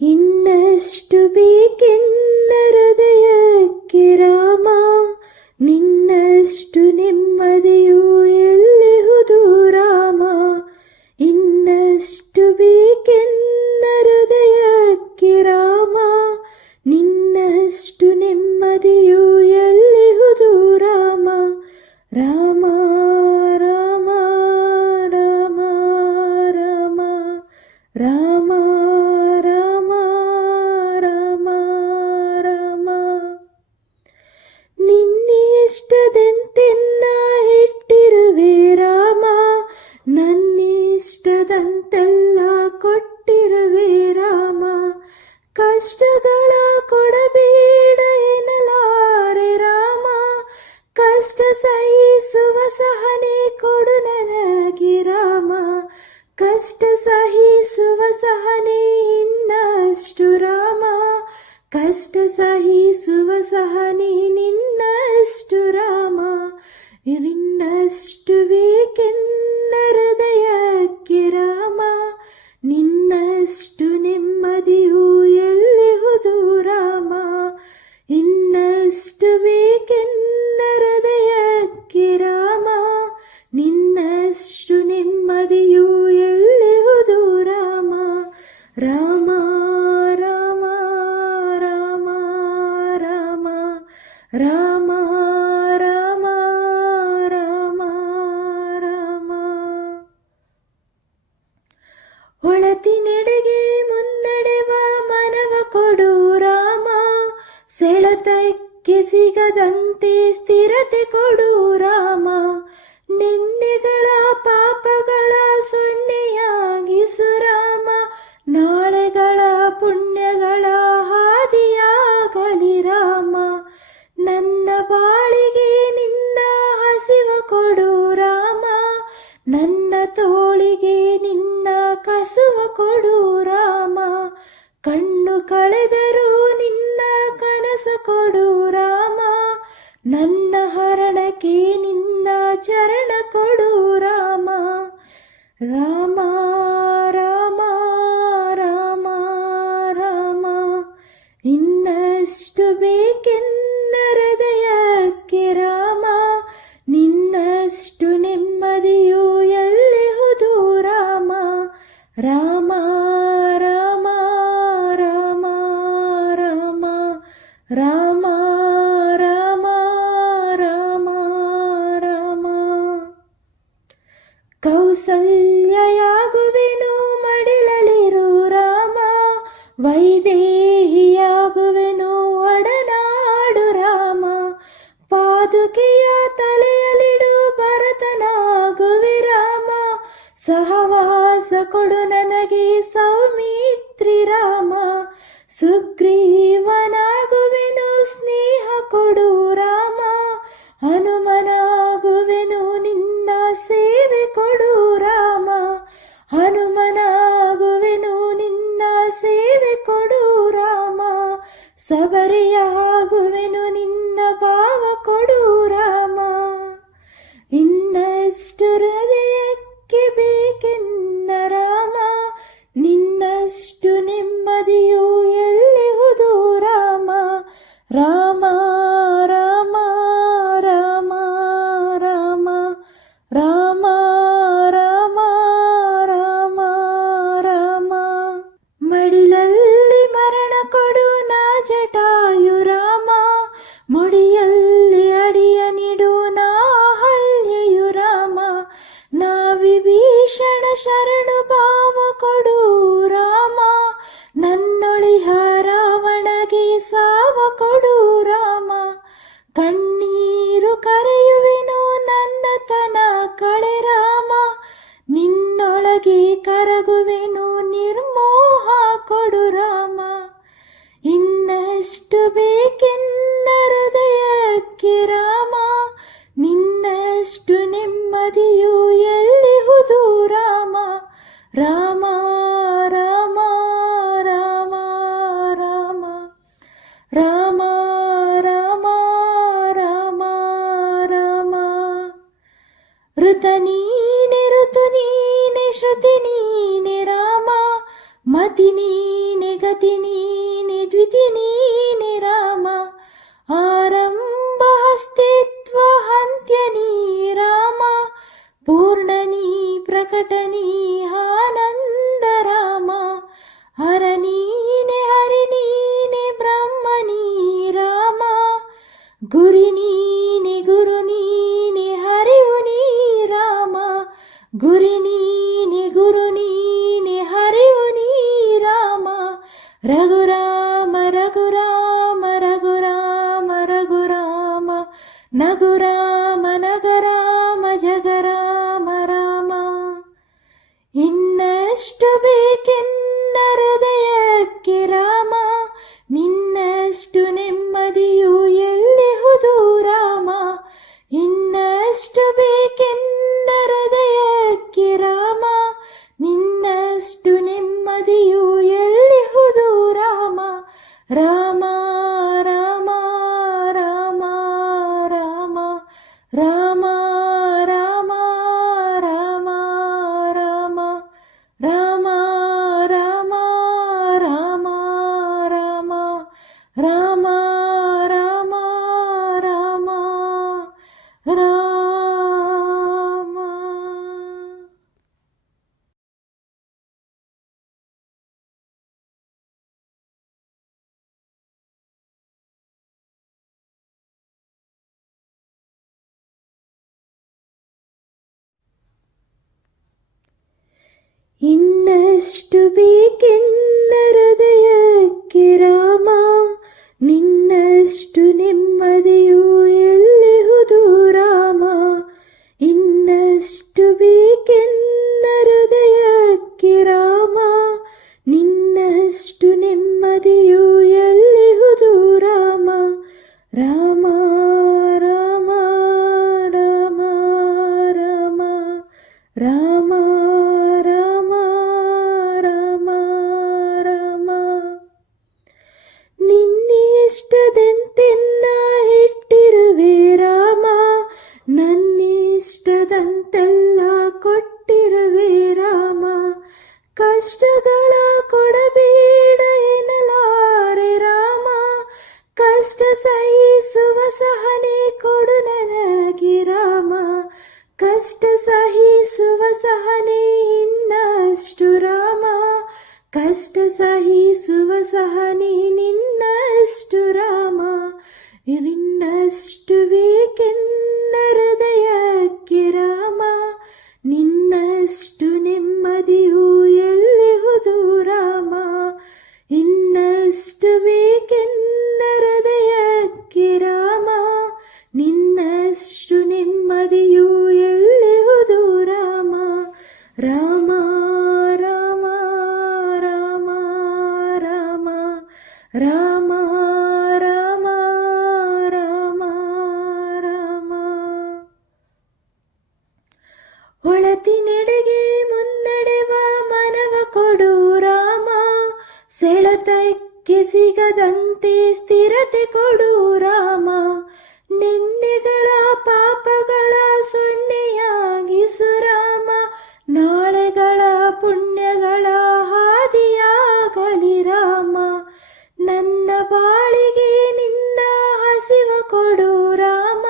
ಇನ್ನಷ್ಟು ಬೇಕೆನ್ನ ಹೃದಯಕ್ಕೆ ರಾಮ, ನಿನ್ನಷ್ಟು ನೆಮ್ಮದಿಯು ಎಲ್ಲಿಹುದು ರಾಮ. ಇನ್ನಷ್ಟು ಬೇಕೆನ್ನ ಹೃದಯಕ್ಕೆ ರಾಮ, ನಿನ್ನಷ್ಟು ನೆಮ್ಮದಿಯು ಎಲ್ಲಿಹುದು ರಾಮ. ರಾಮ ರಾಮ ರಾಮ ರಾಮ ರಾಮ ರಾಮ ರಾಮ ರಾಮ. ನಿನ್ನಿಷ್ಟದಂತೆನ್ನ ಇಟ್ಟಿರುವೆ ರಾಮ, ನನ್ನಿಷ್ಟದಂತೆಲ್ಲ ಕೊಟ್ಟಿರುವೆ ರಾಮ. ಕಷ್ಟಗಳ ಕೊಡಬೇಡ ಎನ್ನಲಾರೆ ರಾಮ, ಕಷ್ಟ ಸಹಿಸುವ ಸಹನೆ ಕೊಡು ನನಗೆ ರಾಮ. ಕಷ್ಟ ಸಹಿಸುವ ಸಹನೆ ಇನ್ನಷ್ಟು ರಾಮ, ಕಷ್ಟ ಸಹಿಸುವ ಸಹನೆ ನಿನ್ನಷ್ಟು ರಾಮ. ಇನ್ನಷ್ಟು ಬೇಕೆನ್ನ ಹೃದಯಕ್ಕೆ ರಾಮ, ನಿನ್ನಷ್ಟು ನೆಮ್ಮದಿಯು ಎಲ್ಲಿಹುದು ರಾಮ. ಇನ್ನಷ್ಟು ಬೇಕೆನ್ನ ಹೃದಯಕ್ಕೆ ರಾಮ, ನಿನ್ನಷ್ಟು ನೆಮ್ಮದಿಯು ಎಲ್ಲಿಹುದು ರಾಮ. ರಾಮ ರಾಮ ರಾಮ ರಾಮ ರಾಮ ರಾಮ ರಾಮ ರಾಮ. ಒಳತಿನೆಡೆಗೆ ಮುನ್ನಡೆವ ಮನವ ಕೊಡು ರಾಮ, ಸೆಳೆತಕ್ಕೆ ಸಿಗದಂತೆ ಸ್ಥಿರತೆ ಕೊಡು ರಾಮ. ನಿನ್ನೆಗಳ ಪಾಪಗಳ ಸೊನ್ನೆಯಾಗಿಸು ರಾಮ, ನಾಳೆಗಳ ಪುಣ್ಯಗಳ ಹಾದಿಯಾಗಲಿ ರಾಮ. ನನ್ನ ಬಾಳಿಗೆ ನಿನ್ನ ಹಸಿವ ಕೊಡು ರಾಮ, ನನ್ನ ತೋಳಿಗೆ ನಿನ್ನ ಕಸುವ ಕೊಡು ರಾಮ. ಕಣ್ಣು ಕಳೆದರೂ ನಿನ್ನ ಕನಸ ಕೊಡು ರಾಮ, ನನ್ನ ಹರಣಕ್ಕೆ ನಿನ್ನ ಚರಣ ಕೊಡು ರಾಮ. ರಾಮ ರಾಮ ರಾಮ ರಾಮ. ಇನ್ನಷ್ಟು ಬೇಕೆನ್ನ ಹೃದಯಕ್ಕೆ ರಾಮ, ನಿನ್ನಷ್ಟು ನೆಮ್ಮದಿಯು ಎಲ್ಲಿಹುದು ರಾಮ. ರಾಮ ರಾಮ ರಾಮ ರಾಮ ರಾಮ ರಾಮ ರಾಮ ರಾಮ. ಕೌಸಲ್ಯಯಾಗುವೆನು ಮಡಿಲಲಿರು ರಾಮ, ವೈದೇಹಿಯಾಗುವೆನು ಒಡನಾಡು ರಾಮ. ಪಾದುಕೆಯ ತಲೆಯಲಿಡು ಭರತನಾಗುವೆ ರಾಮ, ಸಹವಾಸ ಕೊಡು ನನಗೆ ಸೌಮಿತ್ರಿ ರಾಮ. ಸುಗ್ರೀವನಾಗುವೆನು ಸ್ನೇಹ ಕೊಡು ರಾಮ, ಹನುಮನಾಗುವೆನು ನಿನ್ನ ಸೇವೆ ಕೊಡು ರಾಮ. ಹನುಮನಾಗುವೆನು ನಿನ್ನ ಸೇವೆ ಕೊಡು ರಾಮ, ಸಬರಿಯಾಗುವೆನು ನಿನ್ನ ಭಾವ ಕೊಡು ರಾಮ. ಇನ್ನಷ್ಟು ಹೃದಯಕ್ಕೆ ಬೇಕೆನ್ನ ರಾಮ, ನಿನ್ನಷ್ಟು ನೆಮ್ಮದಿಯು ಎಲ್ಲಿಹುದು ರಾಮ. ರಾಮ ರಾಮ ರಾಮ ರಾಮ ರಾಮ ರಾಮ ರಾಮ ರಾಮ. ಮಡಿಲಲ್ಲಿ ಮರಣ ಕೊಡು ನಾ ಜಟಾಯು ರಾಮ, ಮುಡಿಯಲ್ಲಿ ಅಡಿಯ ನಿಡು ನಾ ಹಲ್ಯೆಯು ರಾಮ. ನಾ ವಿಭೀಷಣ ಶರಣು ಭಾವ ಕೊಡು ರಾಮ, ನನ್ನೊಳಿಹ ರಾವಣಗೆ ಸಾವ ಕೊಡು ರಾಮ. ಕಣ್ಣೀರು ಕರೆಯುವೆನು ನನ್ನತನ ಕಳೆ ರಾಮ, ನಿನ್ನೊಳಗೆ ಕರಗುವೆನು ನಿರ್ಮೋಹ ಕೊಡು ರಾಮ. ಇನ್ನಷ್ಟು ಬೇಕೆನ್ನ ಹೃದಯಕ್ಕೆ ರಾಮ, ನಿನ್ನಷ್ಟು ನೆಮ್ಮದಿಯು ಎಲ್ಲಿಹುದು ರಾಮ. ರಾಮ ರಾಮ ರಾಮ ರಾಮ ರಾಮ ರಾಮ ರಾಮ ರಾಮ. ಋತ ನೀನೆ ಋತು ನೀನೆ ಶ್ರುತಿ ನೀನೆ ರಾಮ, ಮತಿ ನೀನೆ ಗತಿ ನಿನ್ನಷ್ಟು ಬೇಕೆನ್ನ ಹೃದಯಕ್ಕೆ ರಾಮ, ನಿನ್ನಷ್ಟು ನೆಮ್ಮದಿಯು ಎಲ್ಲಿಹುದು ರಾಮ. ಇನ್ನಷ್ಟು ಬೇಕೆನ್ನ ಹೃದಯಕ್ಕೆ ರಾಮ, ನಿನ್ನಷ್ಟು ನೆಮ್ಮದಿಯು ಎಲ್ಲಿಹುದು ರಾಮ. ರಾಮ ರಾಮ ರಾಮ ರಾಮ ರಾಮ ರಾಮ ರಾಮ ರಾಮ ರಾಮ ರಾಮ ರಾಮ ರಾಮ ರಾಮ ರಾಮ ರಾಮ ರಾಮ. ಇನ್ನಷ್ಟು ಬೇಕೆನ್ನ ಹೃದಯಕ್ಕೆ ರಾಮ, ನಿನ್ನಷ್ಟು ನೆಮ್ಮದಿಯು ಎಲ್ಲಿಹುದು ರಾಮ. ಇನ್ನಷ್ಟು ಬೇಕೆನ್ನ ಹೃದಯಕ್ಕೆ ರಾಮ, ನಿನ್ನಷ್ಟು ನೆಮ್ಮದಿಯು ಎಲ್ಲಿಹುದು ರಾಮ. ರಾಮ ರಾಮ ರಾಮ ರಾಮ ರಾಮ ರಾಮ ರಾಮ ರಾಮ. ನಿನ್ನಿಷ್ಟದಂತೆನ್ನ ಇಟ್ಟಿರುವೆ ರಾಮ, ನನ್ನಿಷ್ಟದಂತೆಲ್ಲ ಕೊಟ್ಟಿರುವೆ ರಾಮ. ಕಷ್ಟಗಳ ಕೊಡಬೇಡ ಎನ್ನಲಾರೆ ರಾಮ, ಕಷ್ಟ ಸಹಿಸುವ ಸಹನೆ ಕೊಡು ನನಗೆ ರಾಮ. ಕಷ್ಟ ಸಹಿಸುವ ಸಹನೆ ಇನ್ನಷ್ಟು ರಾಮ, ಕಷ್ಟ ಸಹಿಸುವ ಸಹನೆ ನಿನ್ನಷ್ಟು ರಾಮ. ಇನ್ನಷ್ಟು ಬೇಕೆನ್ನ ಹೃದಯಕ್ಕೆ ರಾಮ, ನಿನ್ನಷ್ಟು ನೆಮ್ಮದಿಯು ಎಲ್ಲಿಹುದು ರಾಮ. ಇನ್ನಷ್ಟು ಬೇಕೆನ್ನ ಹೃದಯಕ್ಕೆ ರಾಮ, ನಿನ್ನಷ್ಟು ನೆಮ್ಮದಿಯು ಎಲ್ಲಿಹುದು ರಾಮ. ರಾಮ ರಾಮ ರಾಮ ರಾಮ ರಾಮ ರಾಮ ರಾಮ ರಾಮ. ಒಳತಿನೆಡೆಗೆ ಮುನ್ನಡೆವ ಮನವ ಕೊಡು ರಾಮ, ಸೆಳೆತಕ್ಕೆ ಸಿಗದಂತೆ ಸ್ಥಿರತೆ ಕೊಡು ರಾಮ. ನಿನ್ನೆಗಳ ಪಾಪಗಳ ಸೊನ್ನೆಯಾಗಿಸು ರಾಮ, ನಾಳೆಗಳ ಪುಣ್ಯಗಳ ಹಾದಿಯಾಗಲಿ ರಾಮ. ನನ್ನ ಬಾಳಿಗೆ ನಿನ್ನ ಹಸಿವ ಕೊಡು ರಾಮ,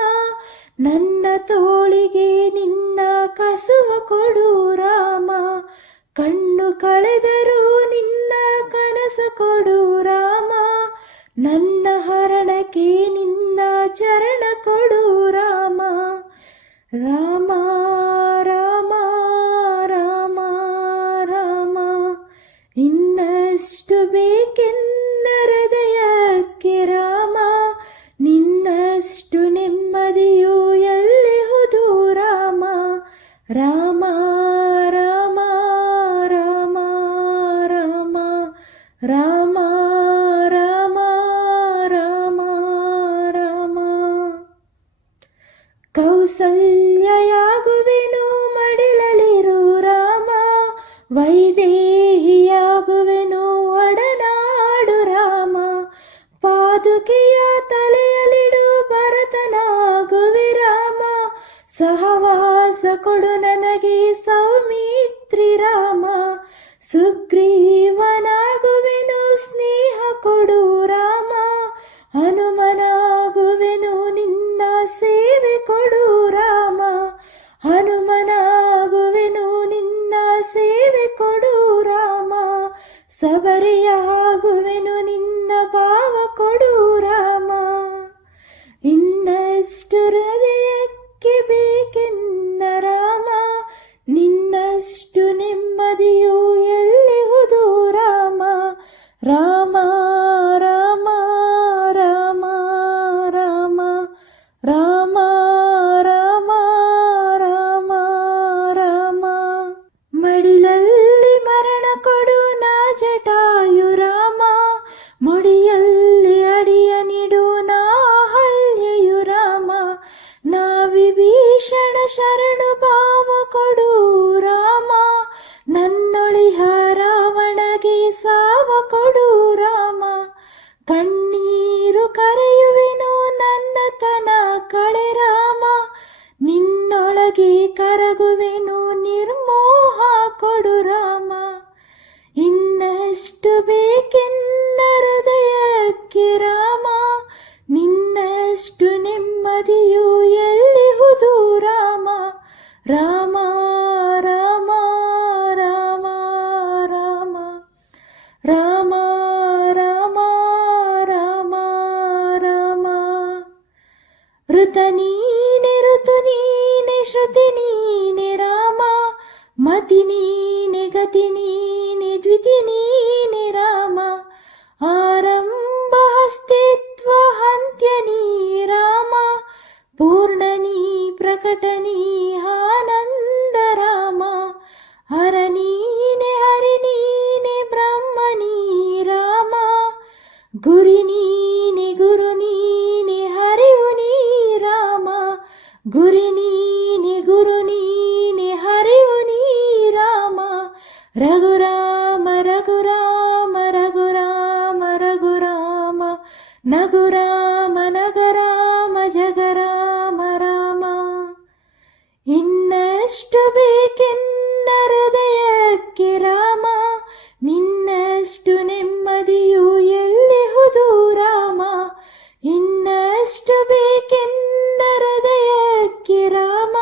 ನನ್ನ ತೋಳಿಗೆ ನಿನ್ನ ಕಸುವ ಕೊಡು ರಾಮ. ಕಣ್ಣು ಕಳೆದರೂ ನಿನ್ನ ಕನಸ ಕೊಡು ರಾಮ, ನನ್ನ ಹರಣಕ್ಕೆ ನಿನ್ನ ಚರಣ ಕೊಡು ರಾಮ. ರಾಮ ರಾಮ ರಾಮ ರಾಮ. ಇನ್ನಷ್ಟು ಬೇಕೆನ್ನ ಹೃದಯಕ್ಕೆ ರಾಮ, ನಿನ್ನಷ್ಟು ನೆಮ್ಮದಿಯು ಎಲ್ಲಿಹುದು ರಾಮ. ರಾಮ ರಾಮ ರಾಮ ರಾಮ ರಾಮ ರಾಮ ರಾಮ ರಾಮ. ಕೌಸಲ್ಯಯಾಗುವೆನು ಮಡಿಲಲಿರು ರಾಮ, ವೈದೇಹಿಯಾಗುವೆನು ಒಡನಾಡು ರಾಮ. ಪಾದುಕೆಯ ತಲೆಯಲಿಡು ಭರತನಾಗುವೆ ರಾಮ, ಸಹವಾಸ ಕೊಡು ನನಗೆ ಸೌಮಿತ್ರಿ ರಾಮ. ಸುಗ್ರೀವನಾಗುವೆನು ಸ್ನೇಹ ಕೊಡು ರಾಮ, ಹನುಮನಾಗುವೆನು ನಿನ್ನ ಸೇವೆ ಕೊಡು ರಾಮ. ಹನುಮನಾಗುವೆನು ನಿನ್ನ ಸೇವೆ ಕೊಡು ರಾಮ, ಸಬರಿಯಾಗುವೆನು ನಿನ್ನ ಭಾವ ಕೊಡು ರಾಮ. ಇನ್ನಷ್ಟು ಹೃದಯಕ್ಕೆ ಬೇಕೆನ್ನ ರಾಮ, ನಿನ್ನಷ್ಟು ನೆಮ್ಮದಿಯು ಎಲ್ಲಿಹುದು ರಾಮ. ರಾಮ ರಾಮ ರಾಮ ರಾಮ ರಾಮ ರಾಮ ರಾಮ ರಾಮ. ಮಡಿಲಲ್ಲಿ ಮರ ಕಣ್ಣೀರು ಕರೆಯುವೆನು ನನ್ನತನ ಕಳೆ ರಾಮ, ನಿನ್ನೊಳಗೆ ಕರಗುವೆನು ನಿರ್ಮೋಹ ಕೊಡು ರಾಮ. ಇನ್ನಷ್ಟು ಬೇಕೆನ್ನ ಹೃದಯಕ್ಕೆ ರಾಮ, ನಿನ್ನಷ್ಟು ನೆಮ್ಮದಿಯು ಎಲ್ಲಿಹುದು ರಾಮ. ರಾಮ ರಾಮ ರಾಮ ರಾಮ ರಾಮ ರಾಮ ರಾಮ ರಾಮ. ಋತ ನೀನೆ ಋತು ನೀನೆ ಶ್ರುತಿ ನೀನೆ ರಾಮ, ಮತಿ ನೀನೆ ಗತಿ ನೀನೆ ದ್ವಿತಿ ನೀನೆ ರಾಮ. ಆರಂಭ ಅಸ್ತಿತ್ವ ಅಂತ್ಯ ನೀ ರಾಮ, ಪೂರ್ಣ ನೀ ಪ್ರಕಟ ನೀ ಆನಂದ ರಾಮ. ಹರ ನೀನೆ ಹರಿ ನೀನೆ ಬ್ರಹ್ಮ ನೀ ರಾಮ, ಗುರಿ ನೀನೆ ಗುರು ನೀನೆ ಹರಿವು ನೀ ರಾಮ. ಗುರಿ ನೀನೆ ಗುರು ನೀನೆ ಹರಿವು ನೀ ರಾಮ. ರಘುರಾಮ ರಘುರಾಮ ರಘುರಾಮ ರಘುರಾಮ, ನಗುರಾಮ ನಗರಾಮ ಜಗರಾಮ ರಾಮ. ಇನ್ನಷ್ಟು ಬೇಕೆನ್ನ ಹೃದಯಕ್ಕೆ ರಾಮ, ನಿನ್ನಷ್ಟು ನೆಮ್ಮದಿಯು ಎಲ್ಲಿಹುದು ರಾಮ. ಇನ್ನಷ್ಟು ಬೇಕೆನ್ನ ಹೃದಯಕ್ಕೆ ರಾಮ,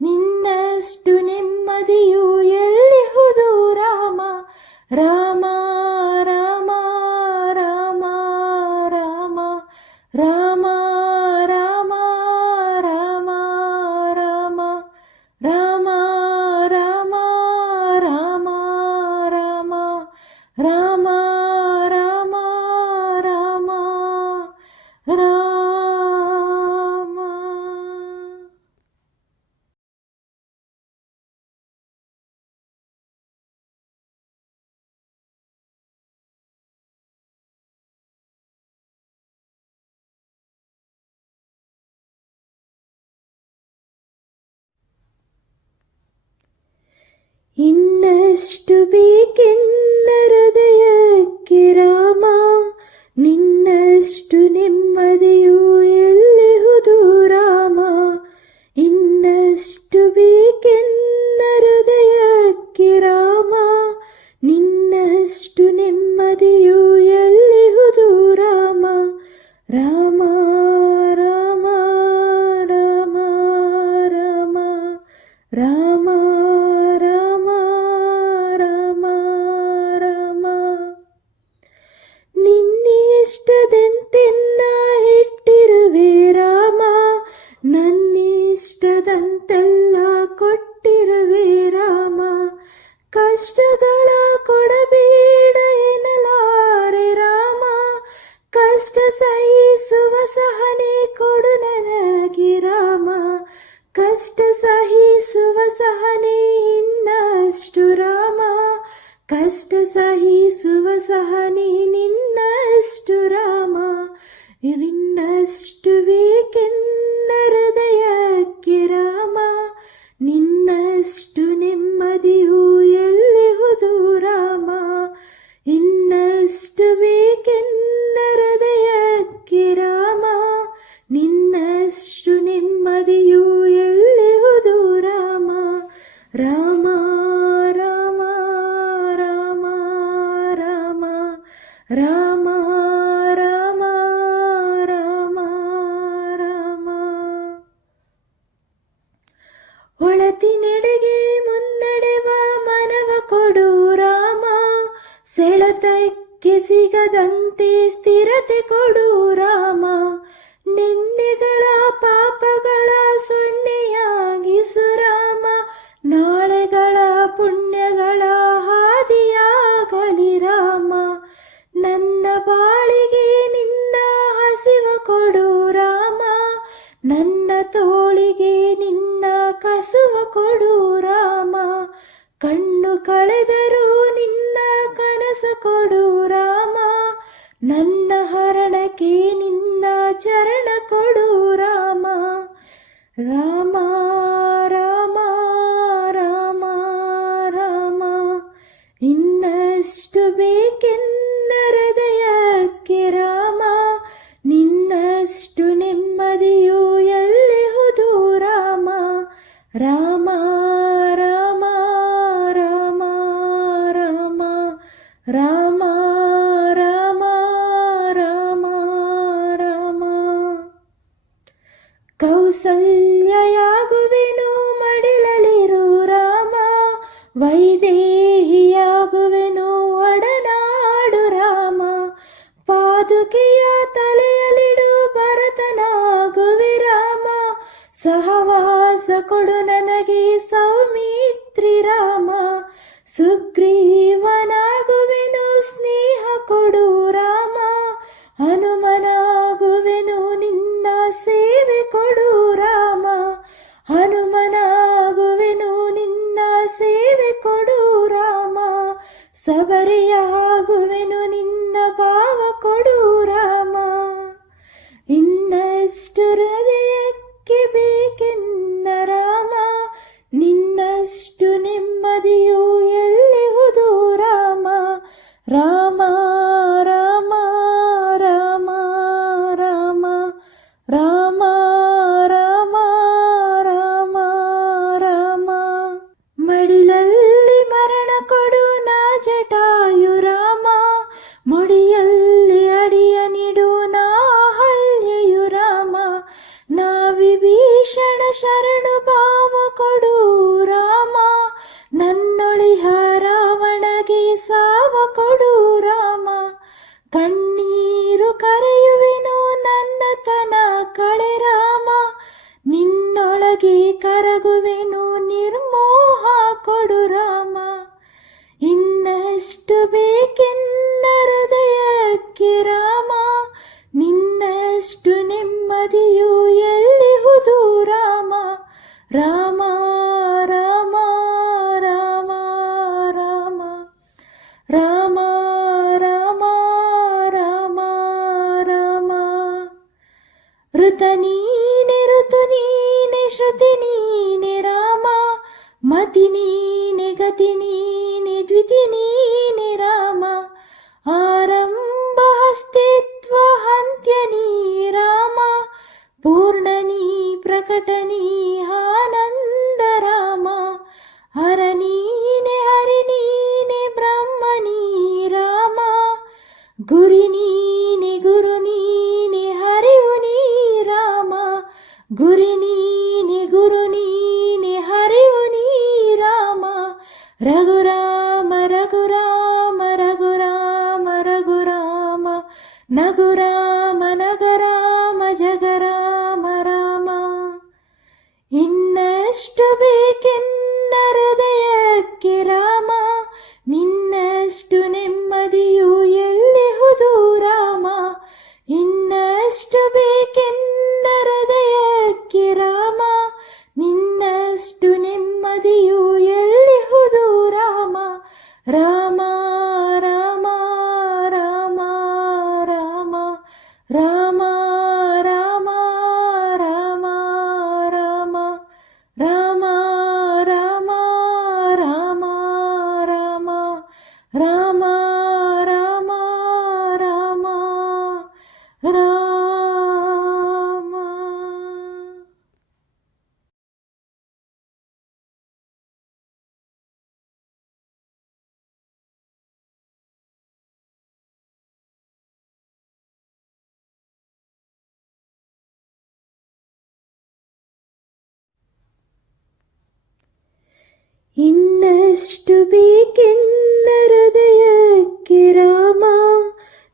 ನಿನ್ನಷ್ಟು ನೆಮ್ಮದಿಯು ಎಲ್ಲಿಹುದು ರಾಮ. ರಾಮ ರಾಮ ರಾಮ ರಾಮ ರಾಮ ರಾಮ ರಾಮ ರಾಮ ರಾಮ ರಾಮ ರಾಮ ರಾಮ ರಾಮ ರಾಮ ರಾಮ ರಾಮ. ಇನ್ನಷ್ಟು ಬೇಕೆನ್ನ ಹೃದಯಕ್ಕೆ ರಾಮ, ನಿನ್ನಷ್ಟು ನೆಮ್ಮದಿಯು ಎಲ್ಲಿಹುದು ರಾಮ. ಇನ್ನಷ್ಟು ಬೇಕೆನ್ನ ಹೃದಯಕ್ಕೆ ರಾಮ, ನಿನ್ನಷ್ಟು ನೆಮ್ಮದಿಯು ಎಲ್ಲಿಹುದು ರಾಮ. ರಾಮ ರಾಮ ರಾಮ ರಾಮ ರಾಮ ರಾಮ ರಾಮ ರಾಮ. ನಿನ್ನಿಷ್ಟದಂತೆನ್ನ ಇಟ್ಟಿರುವೆ ರಾಮ, ನನ್ನಿಷ್ಟದಂತೆಲ್ಲ ಕೊಟ್ಟಿರುವೆ ರಾಮ. ಕಷ್ಟಗಳ ಕೊಡಬೇಡ ಎನ್ನಲಾರೆ ರಾಮ, ಕಷ್ಟ ಸಹಿಸುವ ಸಹನೆ ಕೊಡು ನನಗೆ ರಾಮ. ಕಷ್ಟ ಸಹಿಸುವ ಸಹನೆ ಇನ್ನಷ್ಟು ರಾಮ, ಕಷ್ಟ ಸಹಿಸುವ ಸಹನೆ ನಿನ್ನಷ್ಟು ರಾಮ. ಇನ್ನಷ್ಟು ಬೇಕೆನ್ನ ಹೃದಯಕ್ಕೆ ರಾಮ, ನಿನ್ನಷ್ಟು ನೆಮ್ಮದಿಯು ಎಲ್ಲಿಹುದು ರಾಮ. ಇನ್ನಷ್ಟು ಬೇಕೆನ್ನ ಹೃದಯಕ್ಕೆ ರಾಮ, ನಿನ್ನಷ್ಟು ನೆಮ್ಮದಿಯು ಎಲ್ಲಿಹುದು ರಾಮ. ರಾಮ ರಾಮ ರಾಮ ರಾಮ ರಾಮ ರಾಮ ರಾಮ ರಾಮ. ಒಳತಿನೆಡೆಗೆ ಮುನ್ನಡೆವ ಮನವ ಕೊಡು ರಾಮ, ಸೆಳೆತಕ್ಕೆ ಸಿಗದಂತೆ ಸ್ಥಿರತೆ ಕೊಡು ರಾಮ. ನಿನ್ನೆಗಳ ಪಾಪಗಳ ಸೊನ್ನೆಯಾಗಿಸು ರಾಮ, ನಾಳೆಗಳ ಪುಣ್ಯಗಳ ಹಾದಿಯಾಗಲಿ ರಾಮ. ನನ್ನ ಬಾಳಿಗೆ ನಿನ್ನ ಹಸಿವ ಕೊಡು ರಾಮ, ನನ್ನ ತೋಳಿಗೆ ನಿನ್ನ ಕಸುವ ಕೊಡು ರಾಮ. ಕಣ್ಣು ಕಳೆದರೂ ನಿನ್ನ ಕನಸ ಕೊಡು ರಾಮ, ನನ್ನ ಹರಣಕ್ಕೆ ನಿನ್ನ ಚರಣ ಕೊಡು ರಾಮ. ರಾಮ ರಾಮ ರಾಮ ರಾಮ. ಇನ್ನಷ್ಟು ಬೇಕೆನ್ನ ಹೃದಯಕ್ಕೆ ರಾಮ, ರಾಮ ರಾಮ ರಾಮ ರಾಮ ರಾಮ ರಾಮ ರಾಮ ರಾಮ. ಕೌಸಲ್ಯಯಾಗುವೆನು ಮಡಿಲಲಿರು ರಾಮ, ವೈದೇಹಿಯಾಗುವೆನು ಒಡನಾಡು ರಾಮ. ಪಾದುಕೆಯ ತಲೆಯಲಿಡು ಭರತನಾಗುವೆ ರಾಮ, ಸಹವಾಸ ಕೊಡು ನನಗೆ ಸೌಮಿತ್ರಿ ರಾಮ. ಸುಗ್ರೀವನಾಗುವೆನು ಸ್ನೇಹ ಕೊಡು ರಾಮ, ಹನುಮನಾಗುವೆನು ನಿನ್ನ ಸೇವೆ ಕೊಡು ರಾಮ. ಹನುಮನಾಗುವೆನು ನಿನ್ನ ಸೇವೆ ಕೊಡು ರಾಮ, ಸಬರಿಯಾಗುವೆನು ನಿನ್ನ ಭಾವ ಕೊಡು ರಾಮ. ಇನ್ನಷ್ಟು ಹೃದಯಕ್ಕೆ ಬೇಕೆನ್ನ ರಾಮ, ನಿನ್ನಷ್ಟು ನೆಮ್ಮದಿಯು ಎಲ್ಲಿಹುದು ರಾಮ. ರಾಮ ರಾಮ ರಾಮ ರಾಮ ರಾಮ ರಾಮ ರಾಮ ರಾಮ. ಮಡಿಲಲ್ಲಿ ಮರಣ ಕೊಡು ನಾ ಜಟಾಯು ರಾಮ, ಮುಡಿಯಲ್ಲಿ ಅಡಿಯ ನಿಡು ನಾ ಹಲ್ಯೆಯು ರಾಮ. ನಾ ವಿಭೀಷಣ ಶರಣು ಭಾವ ಕೊಡು ರಾಮ, ನನ್ನೊಳಿಹ ರಾವಣಗೆ ಸಾವ ಕೊಡು ರಾಮ. ಕಣ್ಣೀರು ಕರೆಯುವೆನು ನನ್ನತನ ಕಳೆ ರಾಮ, ನಿನ್ನೊಳಗೆ ಕರಗುವೆನು ನಿರ್ಮೋಹ ಕೊಡು ರಾಮ. ಇನ್ನಷ್ಟು ಬೇಕೆನ್ನ ಹೃದಯಕ್ಕೆ ರಾಮ, ನಿನ್ನಷ್ಟು ನೆಮ್ಮದಿಯು ಎಲ್ಲಿಹುದು ರಾಮ. ರಾಮ ರಾಮ ರಾಮ ರಾಮ ರಾಮ ರಾಮ ರಾಮ ರಾಮ. ಋತ ನೀನೆ ಋತು ನೀನೆ ಶ್ರುತಿ ನೀನೆ ರಾಮ, ಮತಿ ನೀನೆ ಗತಿ ನೀನೆ ದ್ವಿತಿ ನೀನೆ ರಾಮ. ಆರಂಭ ಅಸ್ತಿತ್ವ ಅಂತ್ಯ ನೀ ರಾಮ, ಪೂರ್ಣ ನೀ ಪ್ರಕಟ ನೀ ಆನಂದ ರಾಮ. ಹರ ನೀನೆ ಹರಿ ನೀನೆ ಬ್ರಹ್ಮ ನೀ ರಾಮ, ಗುರಿ ನೀನೆ ಗುರು ನೀನೆ ಹರಿವು ನೀ ರಾಮ. ಗುರಿ ನೀನೆ ಗುರು ನೀನೆ ಹರಿವು ನೀ ರಾಮ. ರಘುರಾಮ ರಘುರಾಮ ರಘುರಾಮ ರಘುರಾಮ, ನಗುರಾಮ ನಗರಾಮ ಜಗರಾಮ ರಾಮ. ಇನ್ನಷ್ಟು ಬೇಕೆನ್ನ ಹೃದಯಕ್ಕೆ ರಾಮ, ನಿನ್ನಷ್ಟು ನೆಮ್ಮದಿಯು ಎಲ್ಲಿಹುದು ರಾಮ. ಇನ್ನಷ್ಟು ಬೇಕೆನ್ನ ಹೃದಯಕ್ಕೆ ರಾಮ, ನಿನ್ನಷ್ಟು ನೆಮ್ಮದಿಯು ಎಲ್ಲಿಹುದು ರಾಮ. ರಾಮ ರಾಮ ರಾಮ ರಾಮ ರಾಮ ರಾಮ ರಾಮ ರಾಮ ರಾಮ ರಾಮ ರಾಮ ರಾಮ ರಾಮ ರಾಮ ರಾಮ ರಾಮ. ಇನ್ನಷ್ಟು ಬೇಕೆನ್ನ ಹೃದಯಕ್ಕೆ ರಾಮ,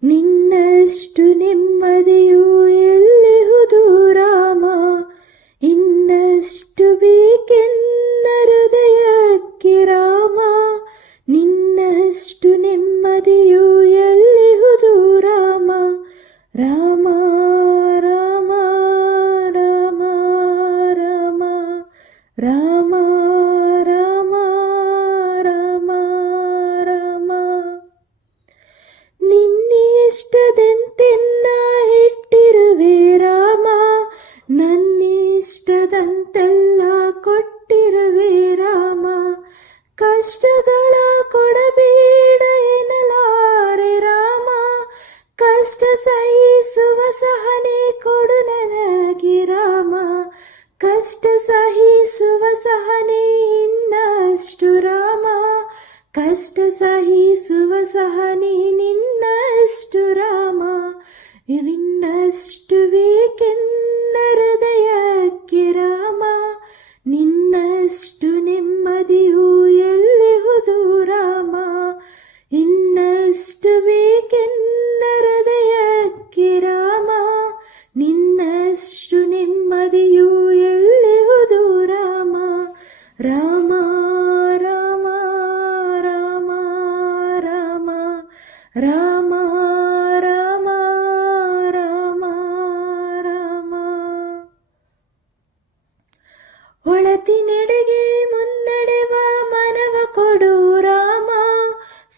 ನಿನ್ನಷ್ಟು ನೆಮ್ಮದಿಯು ಎಲ್ಲಿಹುದು ರಾಮ. ಇನ್ನಷ್ಟು ಬೇಕೆನ್ನ ಹೃದಯಕ್ಕೆ ರಾಮ, ನಿನ್ನಷ್ಟು ನೆಮ್ಮದಿಯು ಎಲ್ಲಿಹುದು ರಾಮ. ರಾಮ ರಾಮ ರಾಮ ರಾಮ ರಾಮ ರಾಮ ರಾಮ ಸಹಿಸುವ ಸಹನೆ ನಿನ್ನಷ್ಟು ರಾಮ, ನಿನ್ನಷ್ಟು ಬೇಕೆನ್ನ ಹೃದಯಕ್ಕೆ ರಾಮ, ನಿನ್ನಷ್ಟು ನೆಮ್ಮದಿಯು ಎಲ್ಲಿಹುದು ರಾಮ, ಇನ್ನಷ್ಟು ಬೇಕೆನ್ನ ಹೃದಯಕ್ಕೆ ರಾಮ, ನಿನ್ನಷ್ಟು ನೆಮ್ಮದಿಯು ಎಲ್ಲಿಹುದು ರಾಮ. ರಾಮ ರಾಮ ರಾಮ ರಾಮ ರಾಮ ರಾಮ ರಾಮ ರಾಮ. ಒಳತಿನೆಡೆಗೆ ಮುನ್ನಡೆವ ಮನವ ಕೊಡು ರಾಮ,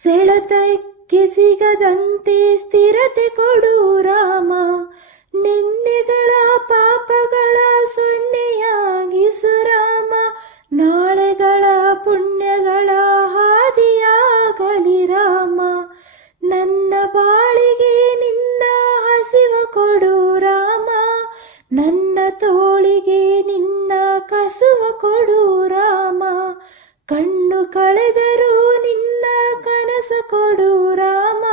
ಸೆಳೆತಕ್ಕೆ ಸಿಗದಂತೆ ಸ್ಥಿರತೆ ಕೊಡು ರಾಮ, ನಿನ್ನೆಗಳ ಪಾಪಗಳ ಸೊನ್ನೆಯಾಗಿಸು ರಾಮ, ನಾಳೆಗಳ ಪುಣ್ಯಗಳ ಹಾದಿಯಾಗಲಿ ರಾಮ, ನನ್ನ ಬಾಳಿಗೆ ನಿನ್ನ ಹಸಿವ ಕೊಡು ರಾಮ, ನನ್ನ ತೋಳಿಗೆ ನಿನ್ನ ಕಸುವ ಕೊಡು ರಾಮ, ಕಣ್ಣು ಕಳೆದರೂ ನಿನ್ನ ಕನಸ ಕೊಡು ರಾಮ,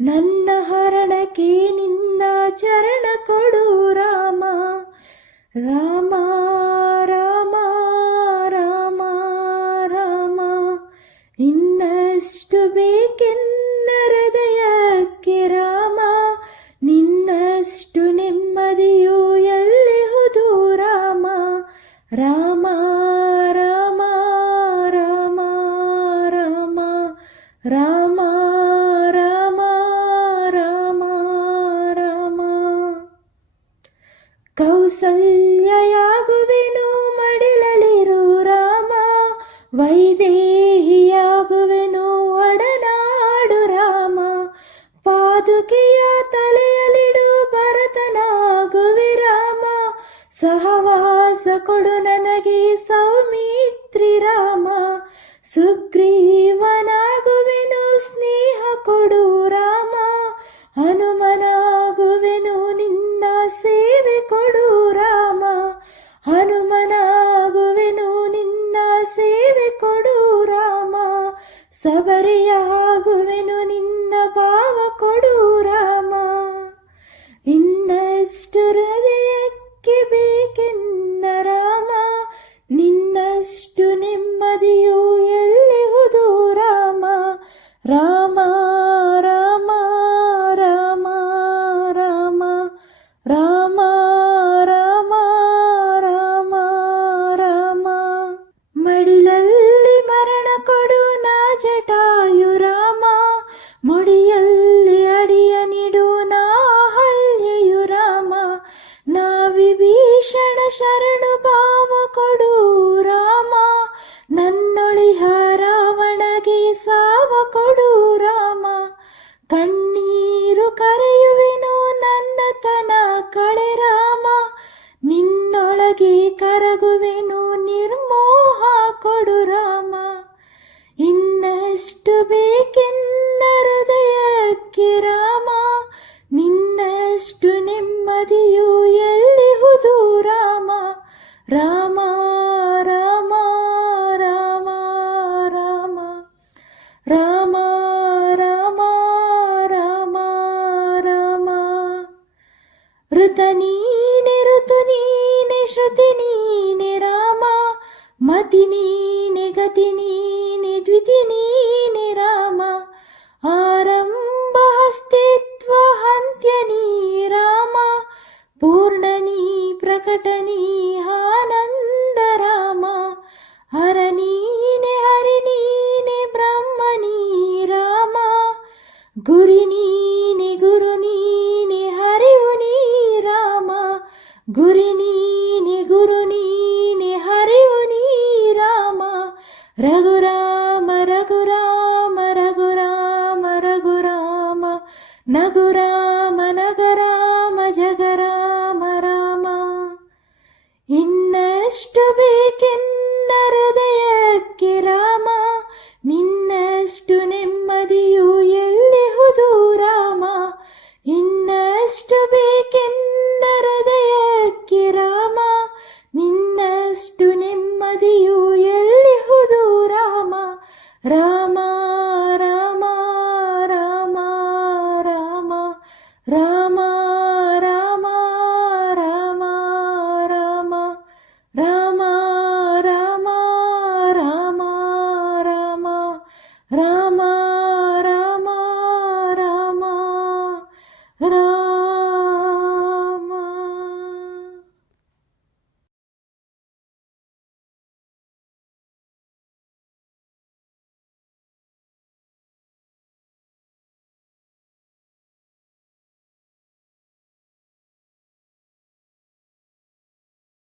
ನನ್ನ ಹರಣಕ್ಕೆ ನಿನ್ನ ಚರಣ ಕೊಡು ರಾಮ. ರಾಮ ರಾಮ ರಾಮ ರಾಮ, ಇನ್ನಷ್ಟು ಬೇಕೆನ್ನ ಹೃದಯಕ್ಕೆ ರಾಮ, ನಿನ್ನಷ್ಟು ನೆಮ್ಮದಿಯು ಎಲ್ಲಿಹುದು ರಾಮ. ರಾಮ ರಾಮ ರಾಮ ರಾಮ ರಾಮ ರಾಮ ರಾಮ ರಾಮ. ಕೌಸಲ್ಯಯಾಗುವೆನು ಮಡಿಲಲಿರು ರಾಮ, ವೈದೇಹಿಯಾಗುವೆನು ಒಡನಾಡು ರಾಮ, ಪಾದುಕೆಯ ತಲೆಯಲಿಡು ಭರತನಾಗುವೆ ರಾಮ, ಸಹವಾಸ ಕೊಡು ನನಗೆ ಸೌಮಿತ್ರಿ ರಾಮ, ಸುಗ್ರೀವನಾಗುವೆನು ಸ್ನೇಹ ಕೊಡು ರಾಮ, ಹನುಮನಾಗುವೆನು ನಿನ್ನ ಸೇವೆ ಕೊಡು ರಾಮ, ಹನುಮನಾಗುವೆನು ನಿನ್ನ ಸೇವೆ ಕೊಡು ರಾಮ, ಸಬರಿಯಾಗುವೆನು ನಿನ್ನ ಭಾವ ಕೊಡು ರಾಮ, ಇನ್ನಷ್ಟು ಹೃದಯಕ್ಕೆ ಬೇಕೆನ್ನ ರಾಮ, ನಿನ್ನಷ್ಟು ನೆಮ್ಮದಿಯು ಎಲ್ಲಿಹುದು ರಾಮ. ರಾಮ ರಾಮ ರಾಮ ರಾಮ ರಾಮ ರಾಮ ರಾಮ ರಾಮ. ಮಡಿಲಲ್ಲಿ ಮರಣ ಕೊಡು ನಾ ಜಟಾಯು ರಾಮ, ಮುಡಿಯಲ್ಲಿ ಅಡಿಯ ನಿಡು ನಾ ಹಲ್ಯೆಯು ರಾಮ, ನಾ ವಿಭೀಷಣ ಶರಣು ಭಾವ ಕೊಡು ರಾಮ, ನನ್ನೊಳಿಹ ರಾವಣಗೆ ಸಾವ ಕೊಡು ರಾಮ, ಕಣ್ಣೀರು ಕರೆಯುವೆನು ನನ್ನತನ ಕಳೆ ರಾಮ, ನಿನ್ನೊಳಗೆ ಕರಗುವೆನು ನಿರ್ಮೋಹ ಕೊಡು ರಾಮ, ಇನ್ನಷ್ಟು ಬೇಕೆನ್ನ ಹೃದಯಕ್ಕೆ ರಾಮ, ನಿನ್ನಷ್ಟು ನೆಮ್ಮದಿಯು ಎಲ್ಲಿಹುದು ರಾಮ. ರಾಮ ರಾಮ ರಾಮ ರಾಮ ರಾಮ ರಾಮ ರಾಮ ರಾಮ. ಋತ ನೀನೆ ಋತು ನೀನೆ ಶ್ರುತಿ ನೀನೆ ರಾಮ, ಮತಿ ನೀನೆ ಗತಿ ನೀನೆ ದ್ವಿತಿ ನೀನೆ ರಾಮ, ಆರಂಭ ಅಸ್ತಿತ್ವ ಅಂತ್ಯ ನೀ ರಾಮ, ಪೂರ್ಣ ನೀ ಪ್ರಕಟ ನೀ ಆನಂದ ರಾಮ, ಹರ ನೀನೆ ಹರಿ ನೀನೆ ಬ್ರಹ್ಮ ನೀ ರಾಮ, ಗುರಿ ನೀನೆ ಗುರು ನೀನೆ ಹರಿವು ನೀ ರಾಮ, ಗುರಿ ನೀನೆ ಗುರು ನೀನೆ ಹರಿವು ನೀ ರಾಮ, ರಘುರಾಮ ರಘುರಾಮ ರಘುರಾಮ ರಘುರಾಮ ನಗುರಾಮ ನಗರಾಮ ಜಗರಾಮ ರಾಮ. ಇನ್ನಷ್ಟು ಬೇಕೆನ್ನ ಹೃದಯಕ್ಕೆ ರಾಮ, ನಿನ್ನಷ್ಟು ನೆಮ್ಮದಿಯು ಎಲ್ಲಿಹುದು ರಾಮ, ಇನ್ನಷ್ಟು ಬೇಕೆನ್ನ ಹೃದಯಕ್ಕೆ ರಾಮ, ನಿನ್ನಷ್ಟು ನೆಮ್ಮದಿಯು ಎಲ್ಲಿಹುದು ರಾಮ. ರಾಮ ರಾಮ